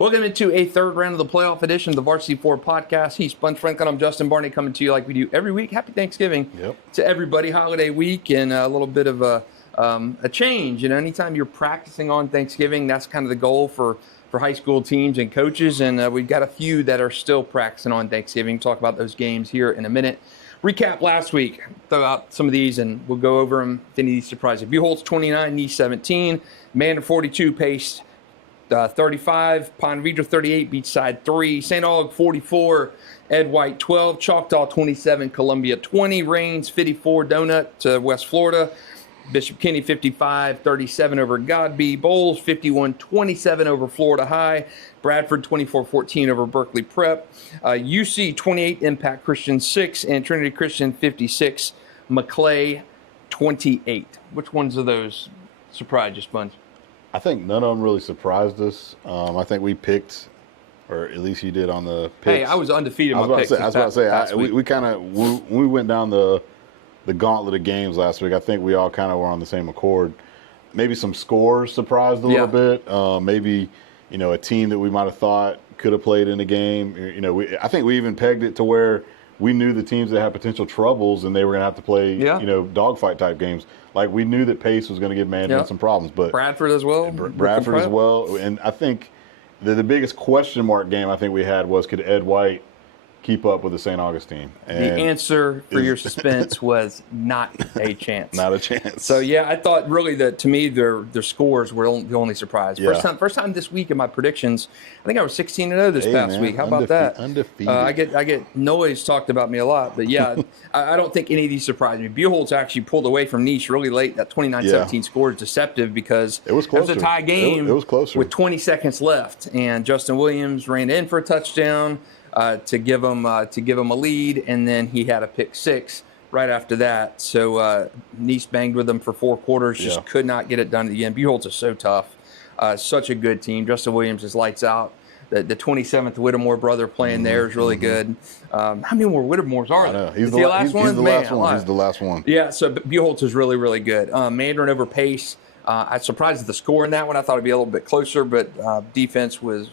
Welcome into a third round of the playoff edition of the Varsity 4 podcast. He's Sponge Franklin. I'm Justin Barney, coming to you like we do every week. Happy Thanksgiving to everybody. Holiday week and a little bit of a change. You know, anytime you're practicing on Thanksgiving, that's kind of the goal for high school teams and coaches. And we've got a few that are still practicing on Thanksgiving. Talk about those games here in a minute. Recap last week. Throw out some of these and we'll go over them. If any of these surprise you. Buchholz 29, Nice 17. Mandarin 42, Pace 35, Ponte Vedra 38, Beachside 3, St. Aug 44, Ed White 12, Choctaw 27, Columbia 20, Rains 54, Donut West Florida, Bishop Kenny 55, 37 over Godby, Bowles 51, 27 over Florida High, Bradford 24-14 over Berkeley Prep, UC 28, Impact Christian 6, and Trinity Christian 56, McClay 28. Which ones of those surprised you, Sponge? I think none of them really surprised us. I think we picked, or at least you did on the picks. Hey, I was undefeated in my picks. I was about to say, we kind of, when we went down the gauntlet of games last week, I think we all kind of were on the same accord. Maybe some scores surprised a little bit. Maybe, you know, a team that we might have thought could have played in the game. You know, I think we even pegged it to where we knew the teams that had potential troubles and they were going to have to play, you know, dogfight type games. Like, we knew that Pace was going to give Mandarin some problems, but Bradford as well. Bradford as well. And I think the biggest question mark game I think we had was, could Ed White keep up with the St. Augustine? And the answer for your suspense was not a chance. Not a chance. So, yeah, I thought really that, to me, their scores were the only surprise. First time this week in my predictions, I think I was 16-0 this past week. How about that? Undefeated. I get noise talked about me a lot. But, yeah, I don't think any of these surprised me. Buchholz actually pulled away from Nice really late. That 29-17 score is deceptive because it was closer. It was a tie game it was closer. With 20 seconds left. And Justin Williams ran in for a touchdown to give him a lead, and then he had a pick six right after that. So Nice banged with them for 4 quarters, just could not get it done at the end. Buchholz is so tough, such a good team. Justin Williams is lights out. The 27th Whittemore brother playing there is really good. How many more Whittemores are there? He's the last one. He's the last one. Yeah, so Buchholz is really, really good. Mandarin over Pace. I was surprised at the score in that one. I thought it'd be a little bit closer, but defense was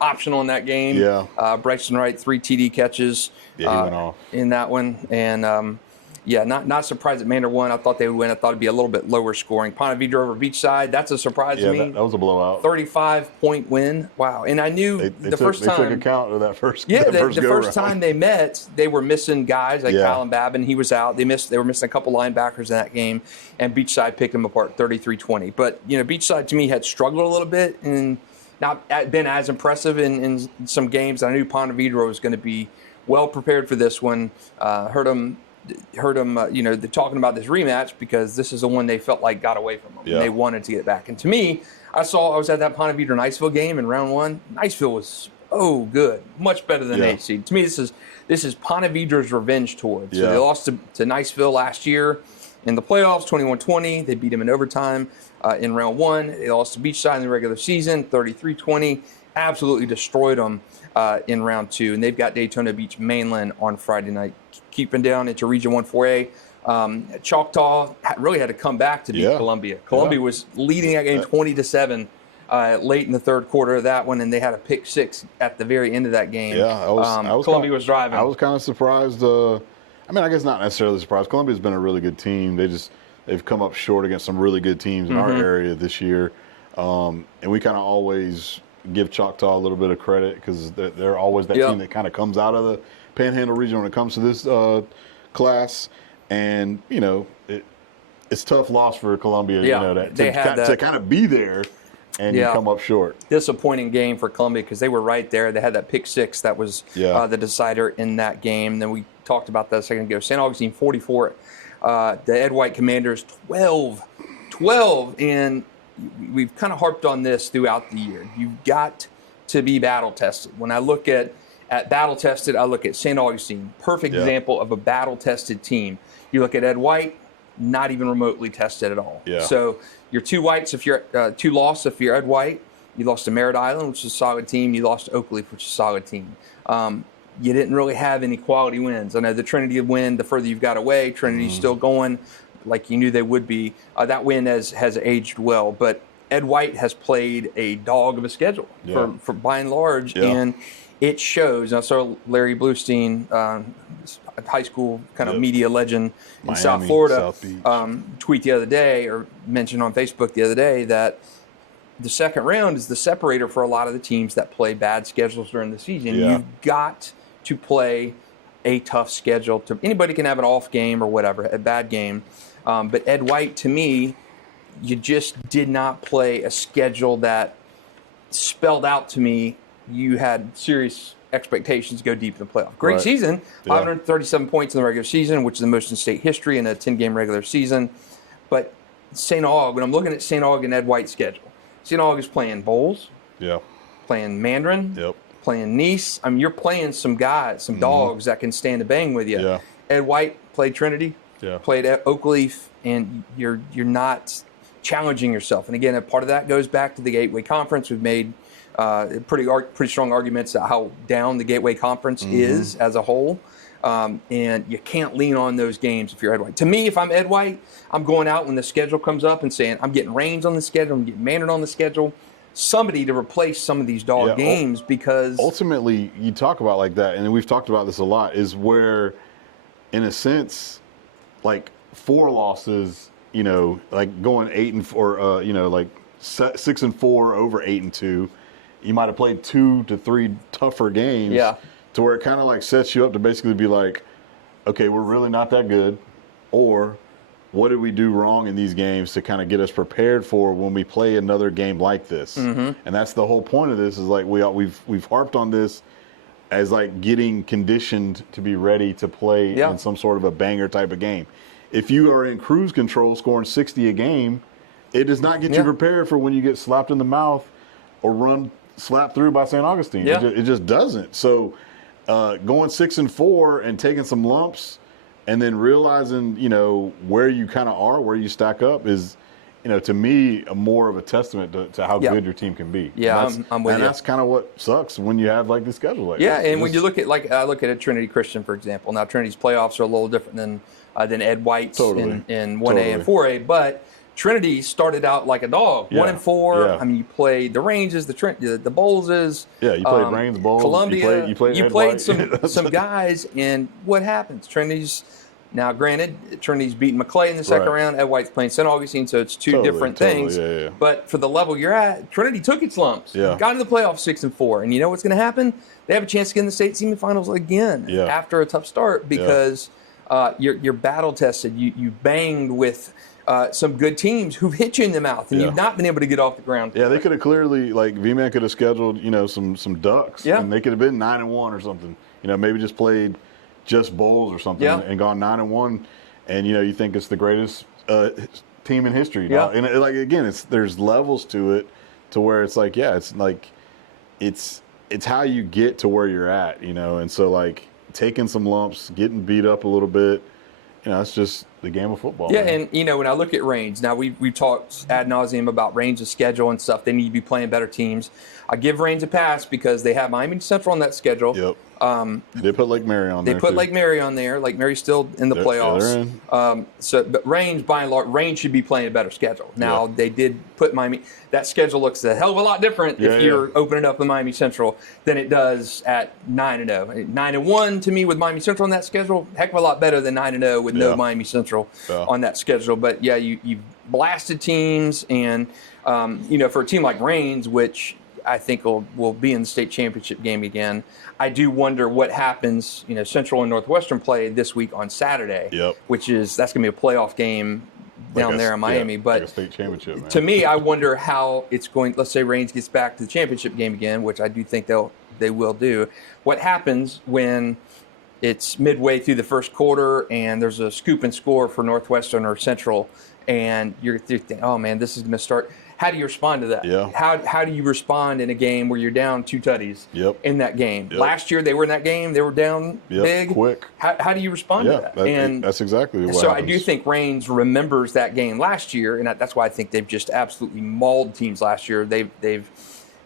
optional in that game. Yeah. Bryson Wright, 3 TD catches he went off in that one. And, not surprised that Mandarin won. I thought they would win. I thought it'd be a little bit lower scoring. Ponte Vedra over Beachside, that's a surprise to me. That was a blowout. 35-point win. Wow. And I knew the first time. They took account of that first the first time they met, they were missing guys like Colin Babin. He was out. They were missing a couple linebackers in that game, and Beachside picked them apart 33-20. But, you know, Beachside to me had struggled a little bit and not been as impressive in some games. I knew Ponte Vedra was going to be well prepared for this one. Heard them, they're talking about this rematch because this is the one they felt like got away from them. Yeah. And they wanted to get back. And to me, I was at that Ponte Vedra Niceville game in round 1. Niceville was so good, much better than 8 seed. To me, this is Ponte Vedra's revenge tour. So they lost to Niceville last year in the playoffs, 21-20. They beat them in overtime in round 1. They lost to Beachside in the regular season, 33-20. Absolutely destroyed them in round 2. And they've got Daytona Beach Mainland on Friday night. Keeping down into Region 1-4A. Choctaw really had to come back to beat Columbia. Columbia was leading that game 20-7 late in the third quarter of that one, and they had a pick 6 at the very end of that game. Columbia was driving. I was kind of surprised. I mean, I guess not necessarily surprised. Columbia's been a really good team. They've come up short against some really good teams in our area this year, and we kind of always give Choctaw a little bit of credit because they're always that team that kind of comes out of the Panhandle region when it comes to this class. And, you know, it's tough loss for Columbia, to kind of be there and you come up short. Disappointing game for Columbia because they were right there. They had that pick 6 that was the decider in that game. Then we talked about that a second ago. St. Augustine 44, the Ed White Commanders 12. And we've kind of harped on this throughout the year. You've got to be battle tested. When I look at battle tested, I look at St. Augustine, perfect example of a battle tested team. You look at Ed White, not even remotely tested at all. So you're 2 whites if you're 2 loss if you're Ed White. You lost to Merritt Island, which is a solid team. You lost to Oakleaf, which is a solid team. You didn't really have any quality wins. I know the Trinity win, the further you've got away, Trinity's still going like you knew they would be. That win has aged well, but Ed White has played a dog of a schedule for by and large, and it shows. I saw Larry Bluestein, high school kind of media legend in Miami, South Florida, South Beach. tweet the other day, or mention on Facebook the other day, that the second round is the separator for a lot of the teams that play bad schedules during the season. Yeah. You've got to play a tough schedule. Anybody can have an off game or whatever, a bad game. But Ed White, to me, you just did not play a schedule that spelled out to me you had serious expectations to go deep in the playoff. Great season, 537 points in the regular season, which is the most in state history in a 10-game regular season. But St. Aug, when I'm looking at St. Aug and Ed White's schedule, St. Aug is playing Bowls, playing Mandarin, playing Nice. I mean, you're playing some guys, some dogs that can stand a bang with you. Ed White played Trinity, played at Oakleaf, and you're not challenging yourself. And again, a part of that goes back to the Gateway Conference. We've made pretty strong arguments about how down the Gateway Conference is as a whole. And you can't lean on those games if you're Ed White. To me, if I'm Ed White, I'm going out when the schedule comes up and saying, I'm getting Reigns on the schedule, I'm getting Mandarin on the schedule, somebody to replace some of these dog games, because ultimately you talk about like that, and we've talked about this a lot, is where, in a sense, like 4 losses, like going 8-4, like 6-4 over 8-2, you might have played 2 to 3 tougher games. To where it kind of like sets you up to basically be like, okay, we're really not that good, or what did we do wrong in these games to kind of get us prepared for when we play another game like this? And that's the whole point of this, is like we've harped on this as like getting conditioned to be ready to play in some sort of a banger type of game. If you are in cruise control scoring 60 a game, it does not get you prepared for when you get slapped in the mouth or slapped through by St. Augustine. It just doesn't. So going 6-4 and taking some lumps, and then realizing, where you kind of are, where you stack up, is, to me, more of a testament to how good your team can be. I'm with you. And that's kind of what sucks when you have like the schedule like this. And when you look at, like, I look at a Trinity Christian, for example. Now, Trinity's playoffs are a little different than Ed White's in 1A and 4A, but Trinity started out like a dog, 1-4. I mean, you played the Ranges, the Bowleses. You played Reigns, Bowles, Columbia. You played some guys, and what happens? Trinity's, now granted, Trinity's beating McClay in the second round. Ed White's playing St. Augustine, so it's two different things. But for the level you're at, Trinity took its lumps. Got into the playoffs 6-4, and you know what's going to happen? They have a chance to get in the state semifinals again after a tough start, because you're battle tested. You banged with some good teams who've hit you in the mouth, and you've not been able to get off the ground. They could have clearly, like, V-Man could have scheduled, some ducks, and they could have been 9-1 or something. Maybe just played just Bowls or something, and gone 9-1, and you think it's the greatest team in history. And like, again, there's levels to it, to where it's like, it's how you get to where you're at, and so, like, taking some lumps, getting beat up a little bit, it's just the game of football. And when I look at Reigns, now we've talked ad nauseum about Reigns' schedule and stuff. They need to be playing better teams. I give Reigns a pass because they have Miami Central on that schedule. They put Lake Mary on there. They put Lake Mary on there. Lake Mary's still in the playoffs. But Reigns, by and large, Reigns should be playing a better schedule. Now, they did put Miami. That schedule looks a hell of a lot different if you're opening up the Miami Central than it does at 9-0. 9-1 to me with Miami Central on that schedule, heck of a lot better than 9-0 with no Miami Central on that schedule. But you've blasted teams, and for a team like Reigns, which I think will be in the state championship game again. I do wonder what happens. Central and Northwestern play this week on Saturday, that's going to be a playoff game down there in Miami. But like a state championship, man. To me, I wonder how it's going. Let's say Reigns gets back to the championship game again, which I do think they will do. What happens when it's midway through the first quarter and there's a scoop and score for Northwestern or Central, and you're thinking, oh man, this is going to start. How do you respond to that? How do you respond in a game where you're down 2 tutties in that game? Last year they were in that game. They were down big. Quick. How do you respond to that? And that's exactly what so happens. I do think Reigns remembers that game last year, and that's why I think they've just absolutely mauled teams last year. They've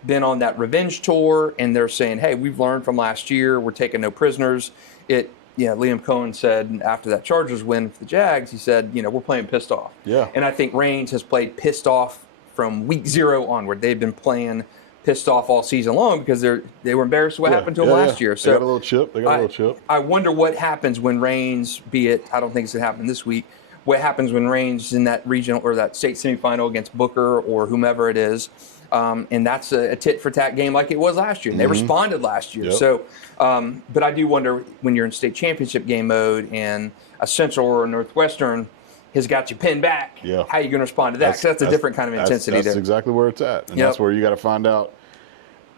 been on that revenge tour, and they're saying, hey, we've learned from last year. We're taking no prisoners. Liam Cohen said after that Chargers win for the Jags, he said, we're playing pissed off. And I think Reigns has played pissed off from week 0 onward. They've been playing pissed off all season long because they were embarrassed what happened to them last year. So they got a little chip. I wonder what happens when Reigns, be it, I don't think it's going to happen this week, what happens when Reigns in that regional or that state semifinal against Booker or whomever it is. And that's a tit-for-tat game like it was last year. And they responded last year. Yep. So, but I do wonder when you're in state championship game mode and a Central or a Northwestern has got you pinned back, how are you going to respond to that? Because that's a different kind of intensity there. That's exactly where it's at. And that's where you got to find out.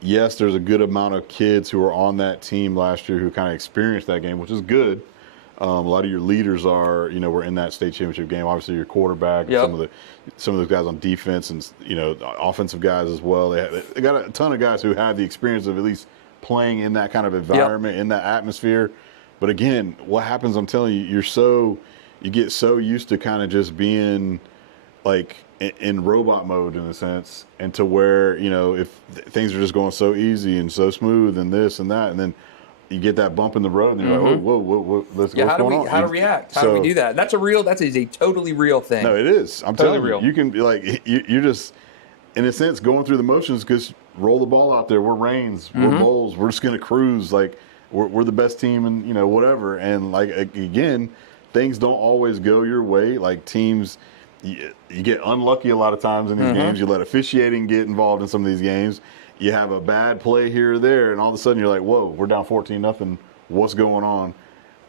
Yes, there's a good amount of kids who were on that team last year who kind of experienced that game, which is good. A lot of your leaders were in that state championship game. Obviously, your quarterback, and some of those guys on defense, and offensive guys as well. They got a ton of guys who have the experience of at least playing in that kind of environment, in that atmosphere. But again, what happens? I'm telling you, you get so used to kind of just being like in robot mode in a sense, and to where if things are just going so easy and so smooth and this and that, and then you get that bump in the road, and you're like, whoa, let's go. How to react? How do we do that? That is a totally real thing. No, it is. I'm totally telling you, real. You can be like, you're just, in a sense, going through the motions because roll the ball out there. We're Reigns, we're Bowls, we're just going to cruise. Like, we're the best team and, whatever. And, like, again, things don't always go your way. Like, teams, you get unlucky a lot of times in these games. You let officiating get involved in some of these games. You have a bad play here or there, and all of a sudden you're like, whoa, we're down 14-0. What's going on?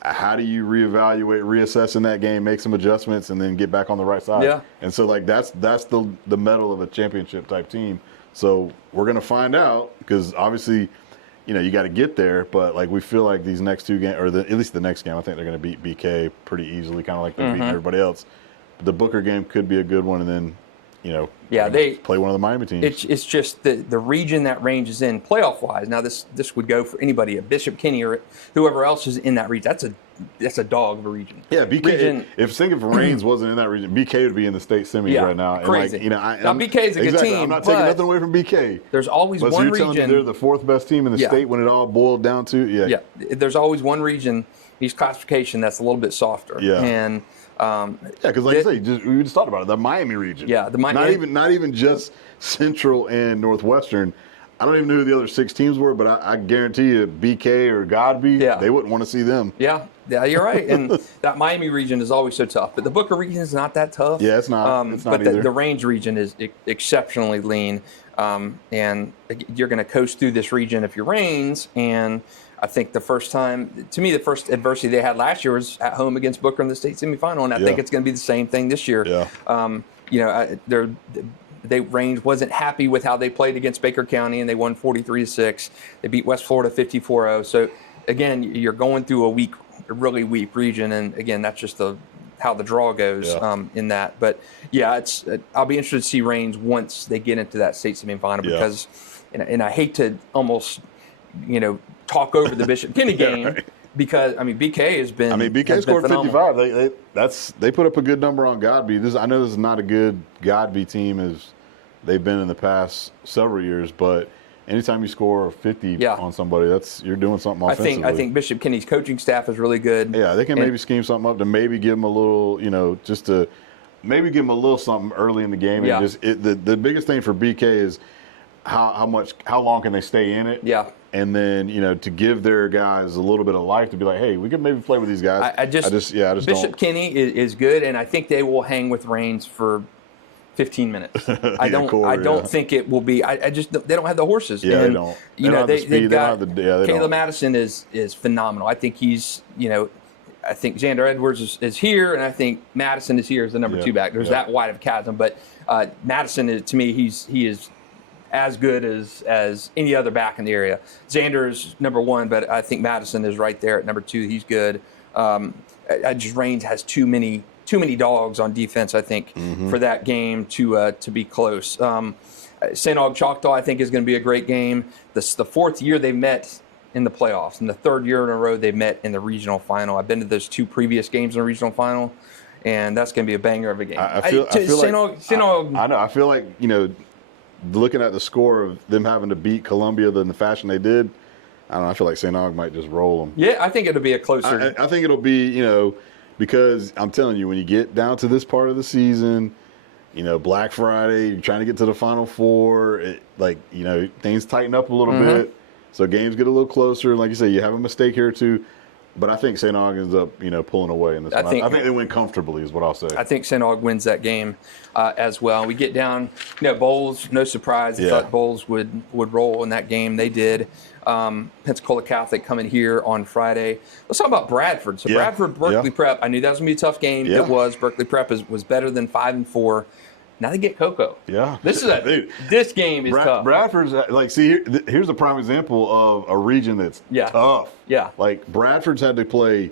How do you reevaluate, reassess in that game, make some adjustments, and then get back on the right side? Yeah. And so, like, that's the mettle of a championship-type team. So we're going to find out because, obviously, you got to get there. But, like, we feel like these next two games, or at least the next game, I think they're going to beat BK pretty easily, kind of like they're beating everybody else. The Booker game could be a good one, and then they play one of the Miami teams. It's just the region that Range is in playoff-wise. Now, this would go for anybody, a Bishop Kenny or whoever else is in that region. That's a dog of a region. Yeah, BK. If Singapore Reigns wasn't in that region, BK would be in the state semis right now. Crazy. And now, BK is a good team. I'm not taking nothing away from BK. There's always one region. region. Telling me they're the 4th best team in the state when it all boiled down to. Yeah. There's always one region, East classification, that's a little bit softer. Yeah. And because like you say, we just talked about it, the Miami region. Yeah, the Miami. Not even just Central and Northwestern. I don't even know who the other 6 teams were, but I guarantee you, BK or Godby, they wouldn't want to see them. Yeah, you're right. And that Miami region is always so tough, but the Booker region is not that tough. Yeah, it's not. It's not but either. The Range region is exceptionally lean, and you're going to coast through this region if you're Reigns. And I think the first adversity they had last year was at home against Booker in the state semifinal, and I think it's going to be the same thing this year. Yeah. Range wasn't happy with how they played against Baker County, and they won 43-6. They beat West Florida 54-0. So again, you're going through a really weak region, and again, that's just how the draw goes in that. But I'll be interested to see Range once they get into that state semifinal because, and I hate to almost talk over the Bishop Kenny game. Right. Because BK has been. BK scored 55. They put up a good number on Godby. I know this is not a good Godby team as they've been in the past several years, but anytime you score 50 on somebody, you're doing something offensively. I think Bishop Kenny's coaching staff is really good. Yeah, they can maybe scheme something up to maybe give them a little, just to maybe give them a little something early in the game. Yeah. And the biggest thing for BK is how long can they stay in it? Yeah. And then, to give their guys a little bit of life to be like, hey, we can maybe play with these guys. I just Bishop don't. Kenny is good, and I think they will hang with Reigns for 15 minutes. I don't think it will be. They don't have the horses. Yeah, and, they don't. They've got Caleb Madison is phenomenal. I think he's, I think Xander Edwards is here, and I think Madison is here as the number 2 back. There's that wide of chasm, but Madison to me, he is as good as any other back in the area. Xander is number 1, but I think Madison is right there at number 2. He's good. Reigns has too many dogs on defense, I think, for that game to be close. St. Aug-Choctaw, I think, is going to be a great game. This is the 4th year they met in the playoffs, and the 3rd year in a row they met in the regional final. I've been to those 2 previous games in the regional final, and that's going to be a banger of a game. I feel like looking at the score of them having to beat Columbia in the fashion they did, I don't know. I feel like St. Aug might just roll them. Yeah, I think it'll be a closer. I think it'll be, because I'm telling you, when you get down to this part of the season, Black Friday, you're trying to get to the Final Four. Things tighten up a little bit. So games get a little closer. Like you say, you have a mistake here or two. But I think St. Aug ends up, pulling away in this one. I think they win comfortably is what I'll say. I think St. Aug wins that game as well. We get down, Bowles, no surprise. I thought Bowles would roll in that game. They did. Pensacola Catholic coming here on Friday. Let's talk about Bradford. So Bradford-Berkeley Prep, I knew that was going to be a tough game. Yeah. It was. Berkeley Prep was better than 5-4. Now they get Cocoa. Yeah. This game is tough. Bradford's here's a prime example of a region that's tough. Yeah. Like Bradford's had to play.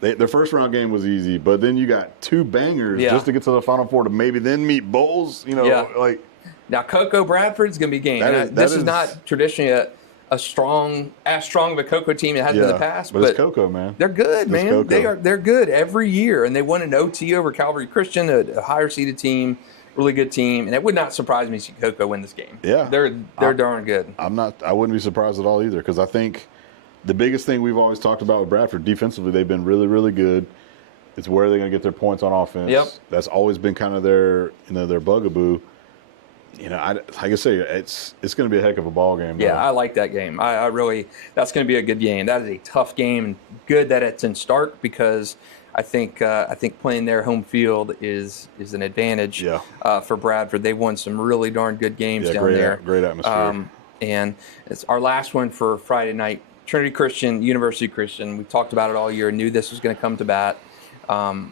Their first round game was easy, but then you got 2 bangers just to get to the Final Four to maybe then meet Bowles. Now Cocoa Bradford's going to be a game. This is not traditionally as strong of a Cocoa team it has been in the past. But it's Cocoa, man. They're good, man. They're good every year, and they won an OT over Calvary Christian, a higher seeded team. Really good team, and it would not surprise me to see Cocoa win this game. Yeah, they're darn good. I wouldn't be surprised at all either, because I think the biggest thing we've always talked about with Bradford defensively, they've been really, really good. It's where they're going to get their points on offense. Yep. That's always been kind of their bugaboo. Like I say, it's going to be a heck of a ball game. Yeah, I like that game. I really, that's going to be a good game. That is a tough game, and good that it's in Stark, because I think playing their home field is an advantage for Bradford. They've won some really darn good games down there. Great atmosphere. And it's our last one for Friday night. Trinity Christian-University Christian. We talked about it all year. Knew this was going to come to bat.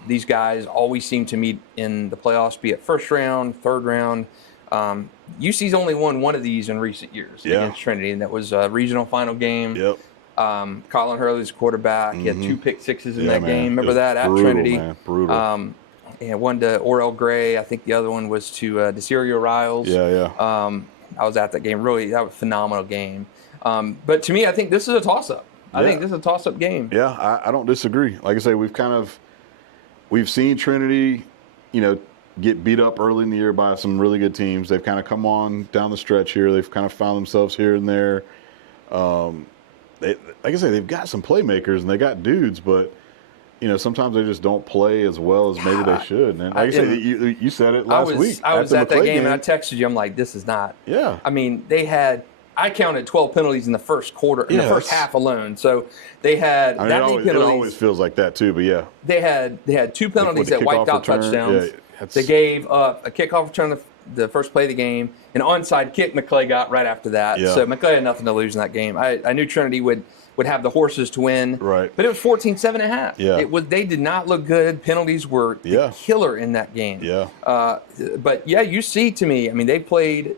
These guys always seem to meet in the playoffs, be it first round, third round. UC's only won one of these in recent years against Trinity, and that was a regional final game. Yep. Colin Hurley's quarterback. He had 2 pick sixes in that game. Remember that at brutal, Trinity? Man. Brutal. And one to Orel Gray. I think the other one was to DeCerio Riles. Yeah. I was at that game. Really, that was a phenomenal game. But to me, I think this is a toss-up. I think this is a toss-up game. Yeah, I don't disagree. Like I say, we've seen Trinity, get beat up early in the year by some really good teams. They've kind of come on down the stretch here. They've kind of found themselves here and there. Like I say, they've got some playmakers and they got dudes, but sometimes they just don't play as well as maybe they should. And like I said, you said it last week. I was at that game and I texted you. I'm like, this is not. Yeah. I mean, I counted 12 penalties in the first quarter, in the first half alone. So they had that many penalties. It always feels like that too, but yeah. They had 2 penalties that wiped out touchdowns. They gave up a kickoff return the first play of the game, an onside kick McClay got right after that. Yeah. So McClay had nothing to lose in that game. I knew Trinity would have the horses to win. Right. But it was 14-7.5. Yeah. They did not look good. Penalties were the killer in that game. Yeah. But UC to me, I mean, they played.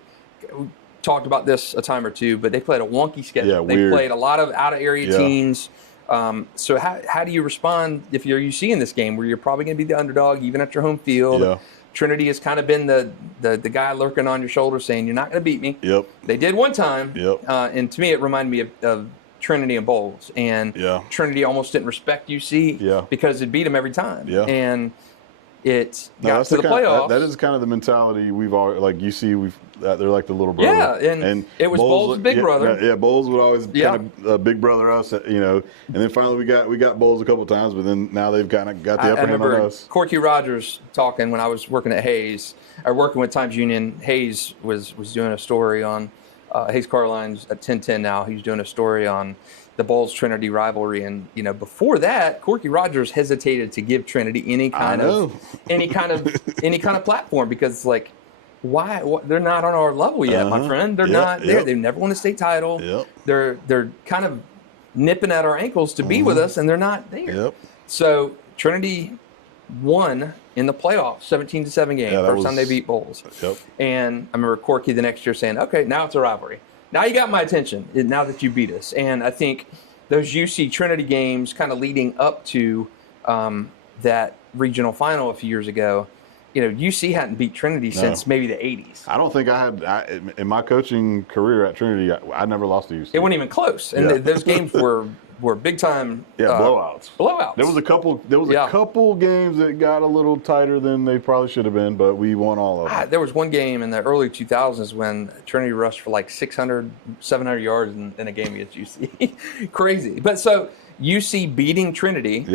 We talked about this a time or two, but they played a wonky schedule. Yeah, they played a lot of out of area teams. So how do you respond if you're UC in this game, where you're probably going to be the underdog even at your home field? Yeah. Trinity has kind of been the guy lurking on your shoulder saying, you're not going to beat me. Yep. They did one time. Yep. And to me, it reminded me of Trinity and Bowles. And Trinity almost didn't respect UC because it beat them every time. Yeah. And it got to the playoffs. That is kind of the mentality we've all, like UC, they're like the little brother. Yeah, and it was Bowles' big brother. Yeah, Bowles would always kind of big brother us, And then finally we got Bowles a couple of times, but then now they've kind of got the upper hand on us. Corky Rogers talking when I was working at Hayes, or working with Times Union. Hayes was doing a story on Hayes Carline's at 1010 now. He's doing a story on the Bowles Trinity rivalry, and before that, Corky Rogers hesitated to give Trinity any kind of platform, because it's like, why? They're not on our level yet, my friend. They're not there. They've never won a state title. Yep. They're kind of nipping at our ankles to be with us, and they're not there. Yep. So Trinity won in the playoffs, 17-7 game. First time they beat Bowles. Yep. And I remember Corky the next year saying, "Okay, now it's a rivalry. Now you got my attention, now that you beat us." And I think those UC Trinity games kind of leading up to that regional final a few years ago, UC hadn't beat Trinity since maybe the 80s. I don't think in my coaching career at Trinity, I never lost to UC. It wasn't even close. And those games were big time blowouts. Blowouts. There was a couple games that got a little tighter than they probably should have been, but we won all of them. There was one game in the early 2000s when Trinity rushed for like 600, 700 yards in a game against UC. Crazy. But so UC beating Trinity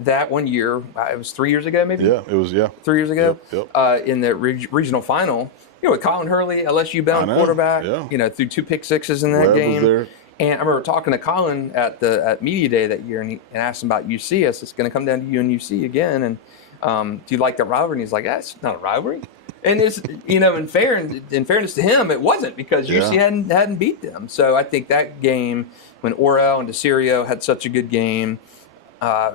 that one year. It was 3 years ago, maybe. Yeah, it was. Yeah, 3 years ago. Yep. In the regional final, with Colin Hurley, LSU bound quarterback. Yeah. Threw 2 pick sixes in that Webb game. was there. And I remember talking to Colin at media day that year, and asked him about UC. I said, it's going to come down to you and UC again. And do you like that rivalry? And he's like, that's not a rivalry. And it's, in fairness to him, it wasn't, because UC hadn't beat them. So I think that game, when Orel and DeCirio had such a good game,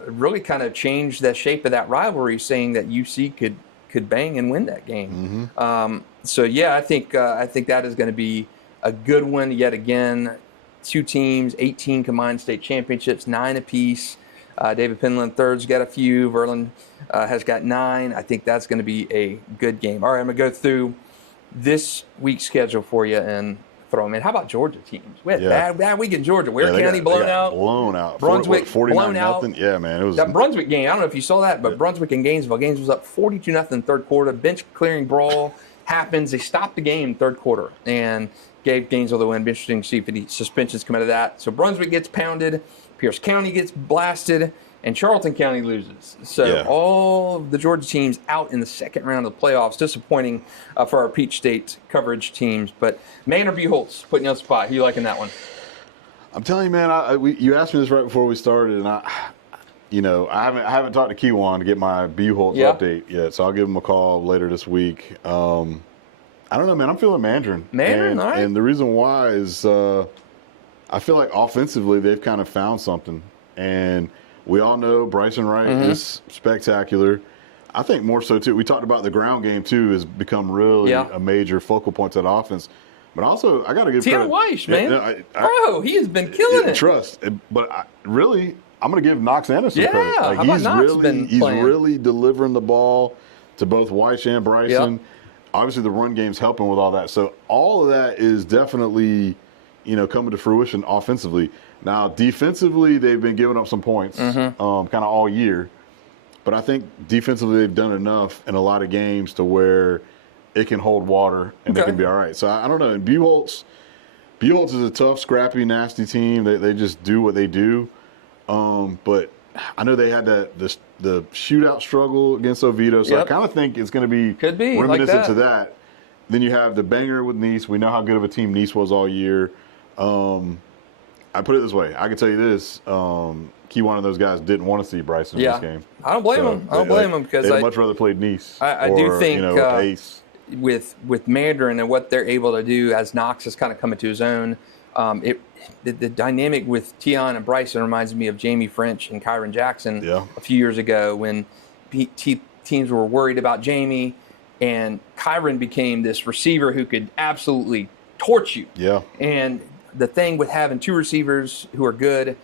really kind of changed the shape of that rivalry, saying that UC could bang and win that game. So yeah, I think that is going to be a good one yet again. 2 teams, 18 combined state championships, 9 apiece. David Penland III's got a few. Verlin has got 9. I think that's going to be a good game. All right, I'm going to go through this week's schedule for you and throw them in. How about Georgia teams? We had bad week in Georgia. Ware County blown out. Brunswick 49 blown out. nothing. Yeah, man. It was that Brunswick game. I don't know if you saw that, but Brunswick and Gainesville. Gainesville was up 42-0 third quarter. Bench clearing brawl happens. They stopped the game third quarter and gave Gainesville the win. Be interesting to see if any suspensions come out of that. So Brunswick gets pounded. Pierce County gets blasted, and Charlton County loses. So all of the Georgia teams out in the second round of the playoffs. Disappointing for our Peach State coverage teams. But Mandarin-Buchholz, putting you on the spot. Who you liking that one? I'm telling you, man. You asked me this right before we started, and I haven't talked to Kiwan to get my Buchholz update yet. So I'll give him a call later this week. I don't know, man. I'm feeling Mandarin. All right. And the reason why is I feel like offensively they've kind of found something. And we all know Bryson Wright is spectacular. I think more so, too. We talked about the ground game, too, has become really a major focal point to that offense. But also, I got to give credit. Weish, man. Bro, he has been killing it. Trust. But I'm going to give Knox Anderson credit. Like, he's really delivering the ball to both Weish and Bryson. Obviously, the run game's helping with all that. So all of that is definitely, coming to fruition offensively. Now, defensively, they've been giving up some points kind of all year. But I think defensively they've done enough in a lot of games to where it can hold water and they can be all right. So I don't know. And Buchholz is a tough, scrappy, nasty team. They just do what they do. But I know they had the shootout struggle against Oviedo, so I kind of think it's going to be reminiscent to that. Then you have the banger with Nice. We know how good of a team Nice was all year. I put it this way. I can tell you this. Key one of those guys didn't want to see Bryson in this game. I don't blame him. I don't blame him because they'd much rather played Nice. I do think Ace. with Mandarin and what they're able to do as Knox is kind of coming to his own, the dynamic with Tion and Bryson reminds me of Jamie French and Kyron Jackson a few years ago when teams were worried about Jamie, and Kyron became this receiver who could absolutely torch you. And the thing with having 2 receivers who are good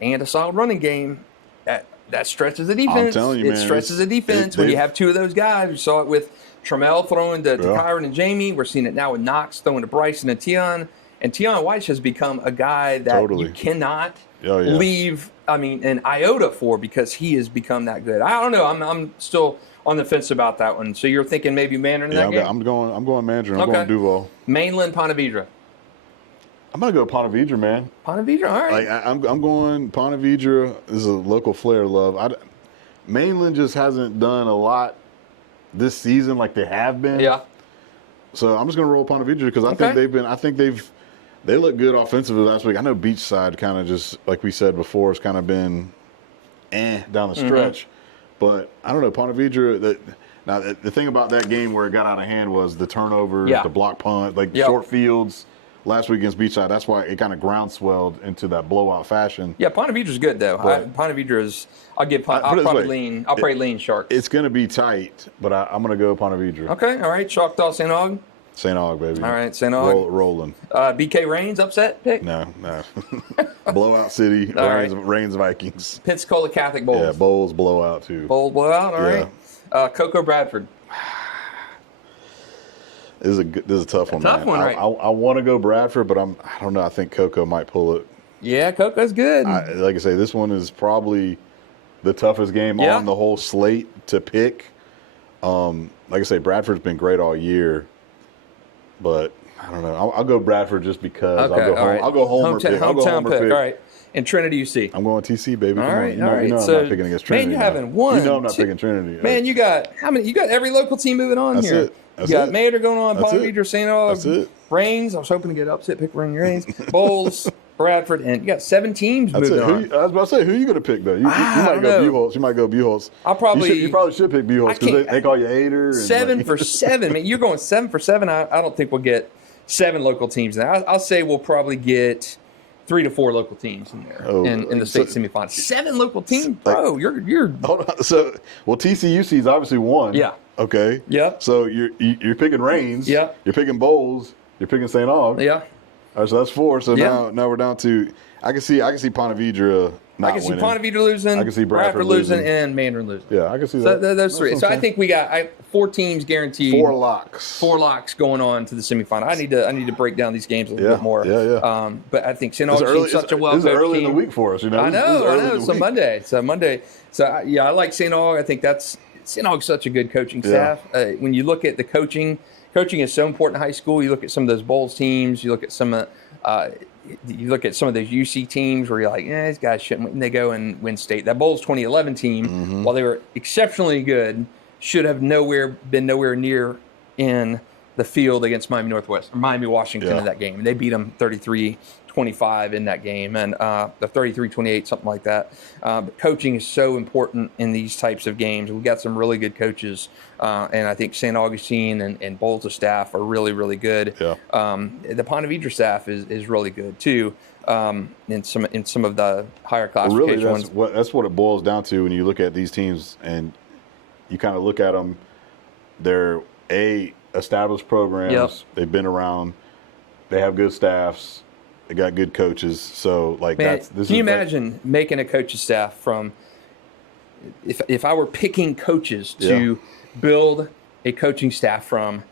and a solid running game, that stresses the defense. I'm telling you, it stresses the defense when you have 2 of those guys. We saw it with Trammell throwing to Kyron and Jamie. We're seeing it now with Knox throwing to Bryson and Tion. And Tion Weish has become a guy that you cannot leave, an iota for, because he has become that good. I don't know. I'm still on the fence about that one. So you're thinking maybe Mandarin in that game? I'm going Mandarin. I'm going Duval. Mainland Ponte Vedra. I'm going to go Ponte Vedra, man. Ponte Vedra, all right. I'm going Ponte Vedra. This is a local flair love. Mainland just hasn't done a lot this season like they have been. So I'm just going to roll Ponte Vedra because I think they look good offensively last week. I know Beachside kind of just, like we said before, has kind of been down the stretch. But I don't know, Ponte Vedra, now the thing about that game where it got out of hand was the turnovers, the block punt, short fields last week against Beachside. That's why it kind of groundswelled into that blowout fashion. Yeah, Ponte Vedra's good, though. Ponte Vedra is, I'll probably lean Sharks. It's going to be tight, but I'm going to go Ponte Vedra. Okay, all right. Choctaw, St. Aug. St. Aug, baby. All right, St. Aug. Rolling. BK Reigns, upset pick? No. Blowout City, Reigns Vikings. Pensacola Catholic Bowls. Yeah, Bowls blowout, too. Bowl blowout, all right. Cocoa Bradford. This is a tough one, man. Right? I want to go Bradford, but I don't know. I think Cocoa might pull it. Yeah, Cocoa's good. Like I say, this one is probably the toughest game on the whole slate to pick. Like I say, Bradford's been great all year, but I don't know. I'll go Bradford just because. Okay, I'll go home. right. I'll go Homer pick. I'll go Hometown Homer pick. pick. All right. And Trinity, you see. I'm going TC, baby. All Come right, on. You know, all right. I'm So, not picking against Trinity. Man, you now. haven't won. You know I'm not picking Trinity. Man, you got how many? You got every local team moving on That's here. it. That's You got it. Mandarin going on, That's Palm it. Beach, St. Aug, That's it. Rains. I was hoping to get upset pick Rains. Bowles, Bradford, and you got 7 teams That's moving it. on. I was about to say, who are you going to pick though? You I might don't go know. Buchholz. You might go Buchholz. You You probably should pick Buchholz because they call you hater. And 7 for 7. Man, you're going 7 for 7. I don't think we'll get 7 local teams. Now I'll say we'll probably get 3 to 4 local teams in there in the state semifinals. 7 local teams, bro. You're. Hold on. So, TCUC is obviously 1. Yeah. Okay. Yep. So you're picking Rains. Yeah. You're picking Bowles. You're picking St. Aug. Yeah. All right, so that's 4. So Yeah. now we're down to. I can see Ponte Vedra not I can see winning. Ponte Vedra losing. I can see Bradford losing, and Mandarin losing. Yeah, I can see So that. those 3. So I think we got 4 teams guaranteed. 4 locks. 4 locks going on to the semifinal. I need to break down these games a little bit more. Yeah. But I think St. Augustine's such a well-coached team. This is early team. in the week for us, you know. I know. It's a week. Monday. It's a Monday. So I like St. Aug. I think St. Aug's such a good coaching staff. When you look at the coaching is so important in high school. You look at some of those Bowls teams. You look at some of those UC teams where you're like, these guys shouldn't win. And they go and win state. That Bowls 2011 team, while they were exceptionally good, should have been nowhere near in the field against Miami Washington in that game. And they beat them 33-25 in that game, and the 33-28, something like that. But coaching is so important in these types of games. We've got some really good coaches, and I think St. Augustine and Bowles' staff are really, really good. Yeah. The Ponte Vedra staff is really good too. In some of the higher classification ones. That's what it boils down to when you look at these teams and you kind of look at them. They're established programs. Yep. They've been around. They have good staffs. They got good coaches. So can you imagine making a coaching staff from? If I were picking coaches to build a coaching staff from,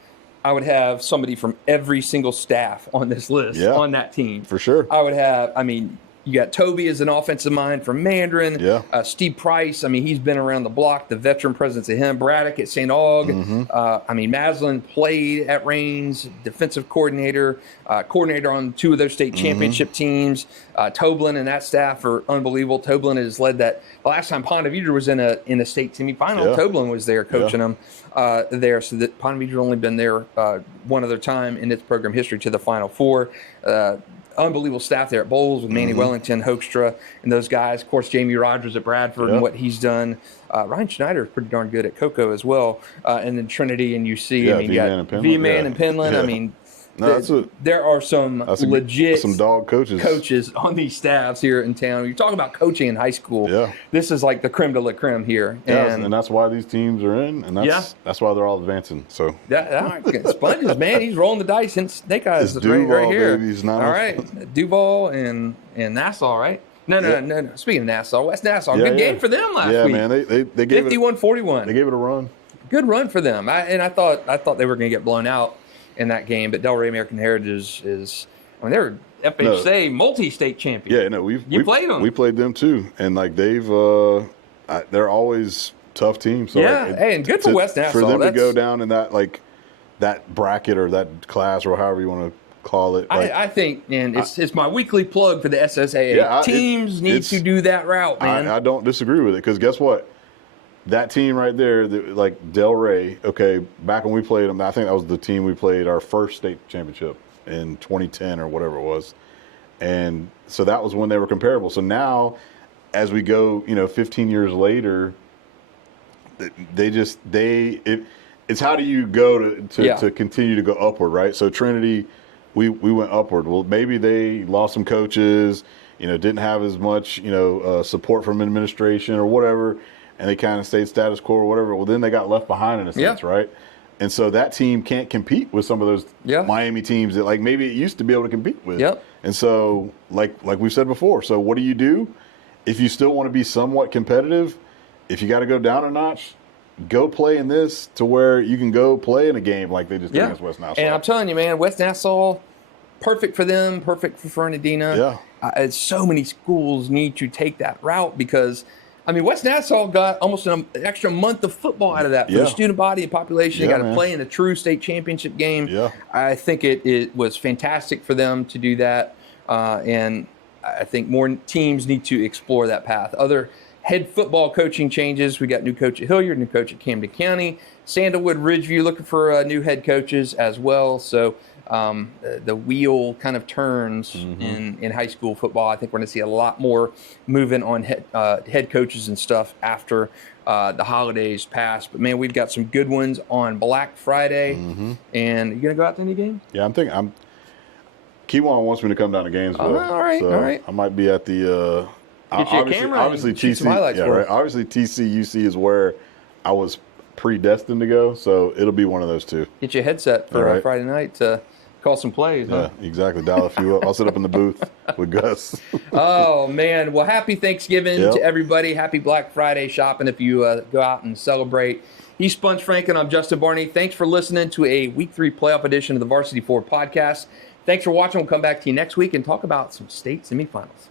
I would have somebody from every single staff on this list on that team. For sure. I would have. You got Toby as an offensive mind from Mandarin. Yeah. Steve Price, he's been around the block, the veteran presence of him. Braddock at St. Aug. Maslin played at Rains, defensive coordinator on 2 of those state championship teams. Toblin and that staff are unbelievable. Toblin has led that. The last time Ponte Vedra was in a state semifinal, Toblin was there coaching them there. So that Ponte Vedra only been there one other time in its program history to the Final Four. Unbelievable staff there at Bowles with Manny Wellington, Hoekstra, and those guys. Of course, Jamie Rogers at Bradford and what he's done. Ryan Schneider is pretty darn good at Cocoa as well. And then Trinity and UC. You got V-Man and Penland. There are some legit dog coaches on these staffs here in town. You're talking about coaching in high school. Yeah. This is like the creme de la creme here. And that's why these teams are in, and that's why they're all advancing. So Sponges, man, he's rolling the dice and Snake Eyes right here. Baby, all right, Duval and Nassau, right? No. Speaking of Nassau, West Nassau, good game for them last week. Yeah, man, they gave 51-41. They gave it a run. Good run for them. I thought they were going to get blown out in that game, but Delray American Heritage they're FHA multi-state champions. Yeah, no, we played them. We played them too, and they're always tough teams. So and good for West Nassau. For them to go down in that bracket or that class or however you want to call it. I think, and it's my weekly plug for the SSAA. Teams need to do that route, man. I don't disagree with it because guess what? That team right there, Delray, back when we played them, I think that was the team we played our first state championship in 2010 or whatever it was. And so that was when they were comparable. So now, as we go, 15 years later, it's how do you go to continue to go upward, right? So Trinity, we went upward. Well, maybe they lost some coaches, didn't have as much, support from administration or whatever, and they kind of stayed status quo or whatever. Well, then they got left behind in a sense, right? And so that team can't compete with some of those Miami teams that maybe it used to be able to compete with. Yep. And so like we've said before, so what do you do if you still want to be somewhat competitive? If you got to go down a notch, go play in this to where you can go play in a game like they just did against West Nassau. And I'm telling you, man, West Nassau, perfect for them, perfect for Fernandina. Yeah. So many schools need to take that route because I mean, West Nassau got almost an extra month of football out of that for the student body and population. They got to play in a true state championship game. Yeah. I think it was fantastic for them to do that, and I think more teams need to explore that path. Other head football coaching changes. We got new coach at Hilliard, new coach at Camden County. Sandalwood, Ridgeview looking for new head coaches as well. So the wheel kind of turns in high school football. I think we're going to see a lot more moving on head coaches and stuff after the holidays pass. But, man, we've got some good ones on Black Friday. And you going to go out to any game? Yeah, I'm Kiwan wants me to come down to Gainesville. All right. I might be at the obviously TC. Yeah, right. Obviously TCUC is where I was predestined to go, so it'll be one of those two. Get your headset for Friday night to call some plays. Yeah, exactly. Dial a few up. I'll sit up in the booth with Gus. Oh, man. Well, happy Thanksgiving to everybody. Happy Black Friday shopping if you go out and celebrate. He's Sponge Franklin. I'm Justin Barney. Thanks for listening to a Week 3 playoff edition of the Varsity 4 podcast. Thanks for watching. We'll come back to you next week and talk about some state semifinals.